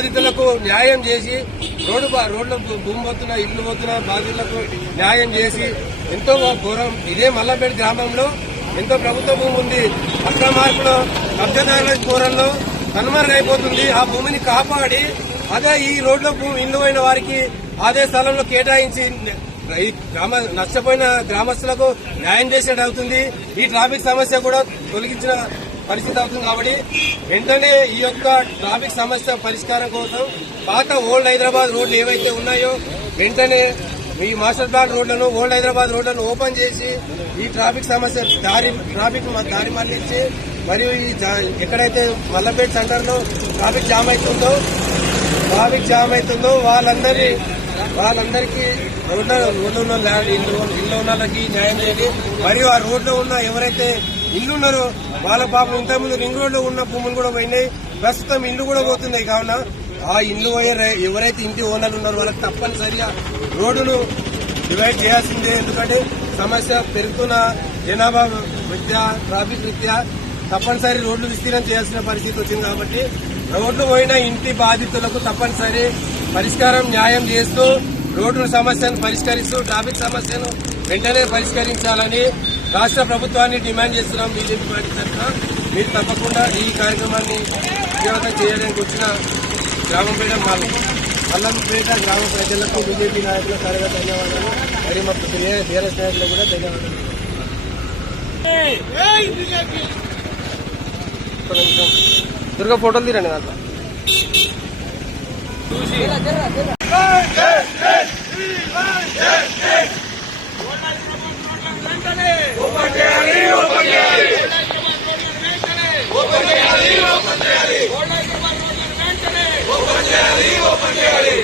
బాధితులకు న్యాయం చేసి రోడ్ల భూమి పోతున్న ఇల్లు పోతున్న బాధితులకు న్యాయం చేసి ఎంతో ఘోరం. ఇదే మల్లపేట గ్రామంలో ఎంతో ప్రభుత్వ భూమి ఉంది. అక్రమార్కులు కబ్జాదారుల కోరల్లో కనుమరుగైపోతుంది. ఆ భూమిని కాపాడి అదే ఈ రోడ్ల ఇల్లు అయిన వారికి అదే స్థలంలో కేటాయించి నష్టపోయిన గ్రామస్తులకు న్యాయం చేసేది అవుతుంది. ఈ ట్రాఫిక్ సమస్య కూడా తొలగించిన పరిస్థితి అవుతుంది. కాబట్టి వెంటనే ఈ యొక్క ట్రాఫిక్ సమస్య పరిష్కారం కోసం పాత ఓల్డ్ హైదరాబాద్ రోడ్లు ఏవైతే ఉన్నాయో వెంటనే ఈ మాస్టర్ ప్లాన్ రోడ్లను ఓల్డ్ హైదరాబాద్ రోడ్లను ఓపెన్ చేసి ఈ ట్రాఫిక్ సమస్య ట్రాఫిక్ దారి మళ్లించి మరియు ఈ ఎక్కడైతే మల్లపేట సెంటర్ లో ట్రాఫిక్ జామ్ అవుతుందో వాళ్ళందరికీ ఇల్లు ఉన్న వాళ్ళకి న్యాయం చేయాలి. మరియు ఆ రోడ్లో ఉన్న ఎవరైతే ఇల్లున్నారో వాళ్ళ పాపం ఇంతకుముందు రింగ్ రోడ్లో ఉన్న భూములు కూడా పోయినాయి. ప్రస్తుతం ఇల్లు కూడా పోతున్నాయి. కావున ఆ ఇల్లు పోయే ఎవరైతే ఇంటి ఓనర్లు ఉన్నారో వాళ్ళకి తప్పనిసరిగా రోడ్డును డివైడ్ చేయాల్సిందే. ఎందుకంటే సమస్య పెరుగుతున్న జనాభా రీత్యా ట్రాఫిక్ రీత్యా తప్పనిసరి రోడ్లు విస్తీర్ణం చేయాల్సిన పరిస్థితి వచ్చింది. కాబట్టి రోడ్లు పోయిన ఇంటి బాధితులకు తప్పనిసరి పరిష్కారం న్యాయం చేస్తూ రోడ్డు సమస్యను పరిష్కరిస్తూ ట్రాఫిక్ సమస్యను వెంటనే పరిష్కరించాలని రాష్ట్ర ప్రభుత్వాన్ని డిమాండ్ చేస్తున్నాం. బీజేపీ పార్టీ తరఫున మీరు తప్పకుండా ఈ కార్యక్రమాన్ని విజయవంతం చేయడానికి వచ్చిన మల్లంపేట గ్రామ ప్రజలకు బీజేపీ నాయకుల కార్యగా ధన్యవాదాలు. మరియు మా టీఆర్ఎస్ నాయకులకు కూడా ధన్యవాదాలు. దుర్గా ఫోటోలు తీరండి దాంట్లో ఓపెన్ చేయాలి